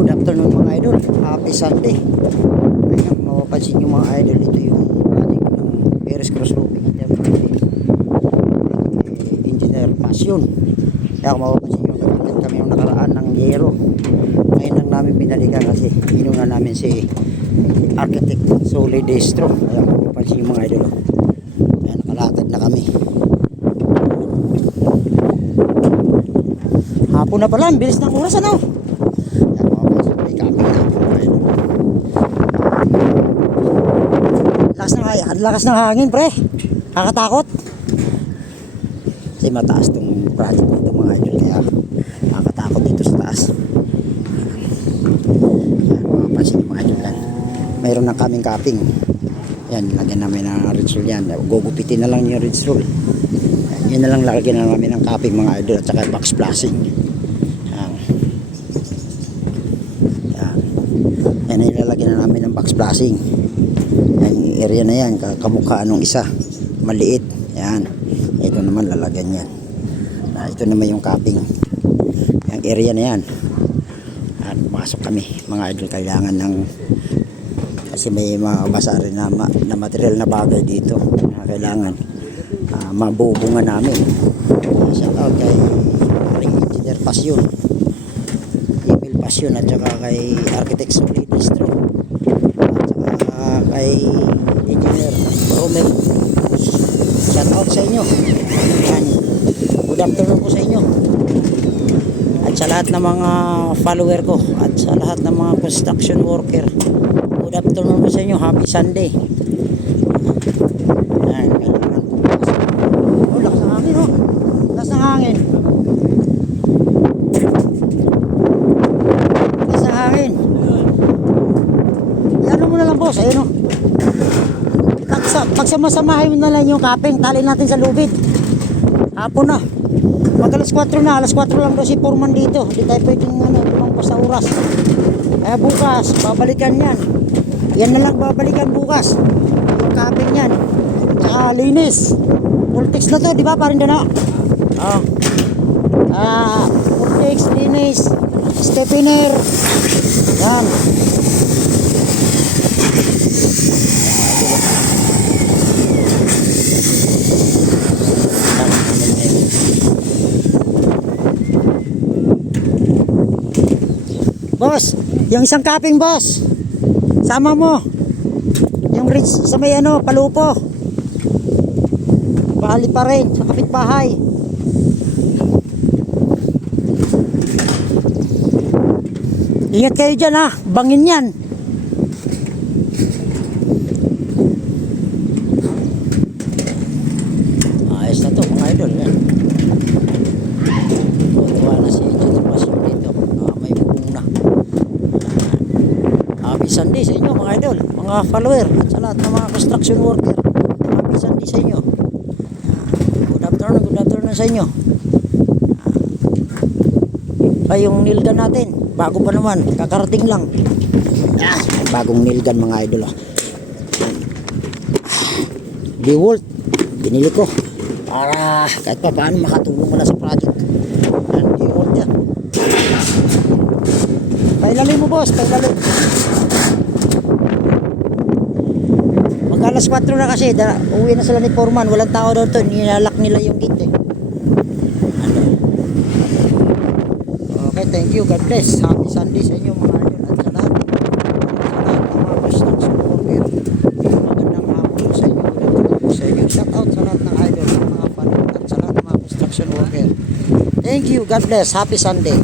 Good afternoon mga idol. Happy Sunday. Ayun, mapapansin nyo mga idol, ito yung project ng Perez Cross Roofing Engineer Passion. Kaya kung mapapansin nyo, nagkakit kami yung nakaraan ng yero. Ngayon lang namin binalikan kasi inuna namin si Architect Solid Destro. Kaya kung mapapansin nyo mga idol, kaya nakalatag na kami. Hapon na pala, bilis ng oras ano. Lakas ng hangin pre, kakatakot kasi mataas tong project nito mga idol, kaya kakatakot dito sa taas. Mapapansin mga idol yan, mayroon ng kaming capping yan, lagyan namin ng ridge roll yan, gugupitin na lang yung ridge roll yan na lang, lagyan na namin ng capping mga idol at saka box flashing yan, yan ay lalagyan na namin ng box flashing. Yung area na yan, kamukha nung isa maliit, yan, ito naman lalagyan yan. Ito naman yung capping, yung area na yan. At pasok kami mga idol, kailangan ng, kasi may mga basa rin na material na bagay dito na kailangan mabubungan namin. Shout out kay Engineer Passion, Emil Passion, at saka kay Architect Solid Destro, kay Engineer Romel. Shout out sa inyo. Yan. Good afternoon po sa inyo. At sa lahat ng mga follower ko at sa lahat ng mga construction worker, good afternoon po sa inyo. Happy Sunday. Yan. Kailangan po. Oh, lakas ng hangin oh. Lakas ng hangin. Lakas ng hangin. Ano mo na lang boss, ayun oh. Pagsamasamahin mo na lang yung capping, tali natin sa lubid. Hapon na. Mag alas 4 na, alas 4 lang daw si Foreman dito. Hindi tayo pwedeng lumampas sa oras. Kaya bukas, babalikan yan. Yan na lang babalikan bukas. Yung capping yan. Tsaka linis. Voltex na to, di ba? Parang dana. Voltex, linis, stepiner. Yan. Boss, yung isang capping boss, sama mo yung ridge sa may palupo, bali pa rin sa kapitbahay. Ingat kayo dyan ha, bangin yan. Ayos na to mga idol yan. Tuwa na si Engineer Passion dito, may bubong na. Happy Sunday sa inyo mga idol, mga follower at sa lahat ng mga construction worker. Happy Sunday sa inyo. Good afternoon sa inyo. Yung nilgan natin, bago pa naman, kakarating lang. Bagong nilgan mga idol. DeWalt, binili ko para kahit pa paano makatulong mo na sa project. DeWalt yan. Pailalim mo boss, pailalim. Mag alas 4 na kasi, uwi na sila ni Foreman, walang tao daw to, nilalak nila yung gate eh. Okay, thank you, God bless. Happy Sunday sa inyo mga idol at sa lahat ng mga construction worker. Magandang hapon sa inyo, sa inyo. Shout out sa lahat ng idol, mga fan at sa lahat ng mga construction worker. Thank you, God bless. Happy Sunday.